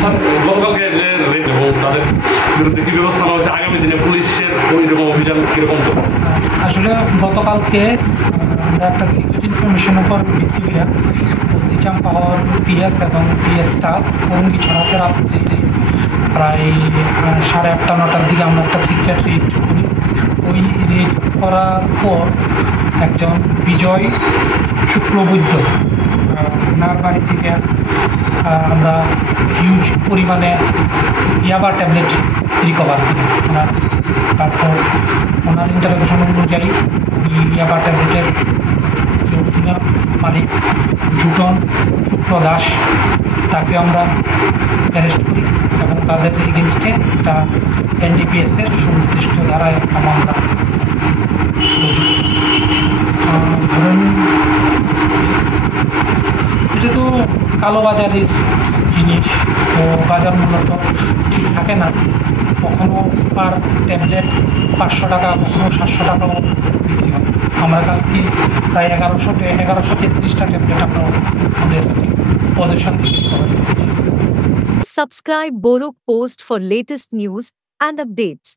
Sir, গতকালকে যে red এবং তাদের বিরুদ্ধে কি ব্যবস্থা নেওয়া হয়েছে, আগামী দিনে পুলিশের ওইরকম অভিযান কিরকম চলবে? আসলে গতকালকে আমরা একটা সিক্রেট ইনফরমেশন উপর ভিত্তি করে ওসি চাম্পাহর পিএস এবং পিএস স্টাফ করঙ্গি ছড়াতে রাস্তাতে প্রায় 8:30-9টার দিকে আমরা একটা সিক্রেট রেড করি। ওই রেড করার পর একজন বিজয় শুক্লবৈদ্য ওনার বাড়ি থেকে আমরা হিউজ পরিমাণে ইয়াবা ট্যাবলেট রিকভার করি। তারপর ওনার ইন্টারভিউশন অনুযায়ী ইয়াবা ট্যাবলেটের যে অরিজিনাল মালিক জুটন শুক্ল দাস, তাকে আমরা অ্যারেস্ট করি এবং তাদের এগেনস্টে একটা এনডিপিএসের সুনির্দিষ্ট ধারায় একটা মামলা ধরুন। এটা তো কালোবাজারের জিনিস, তো বাজার মূল্য তো ঠিক থাকে না, কখনো পার ট্যাবলেট 500 টাকা, কখনো 700 টাকাও বিক্রি হয়। আমরা কালকে প্রায় 1133টা ট্যাবলেট আমরা আমাদের পজিশন থেকে রিকভারি করেছি। Subscribe Borok Post for latest news and updates.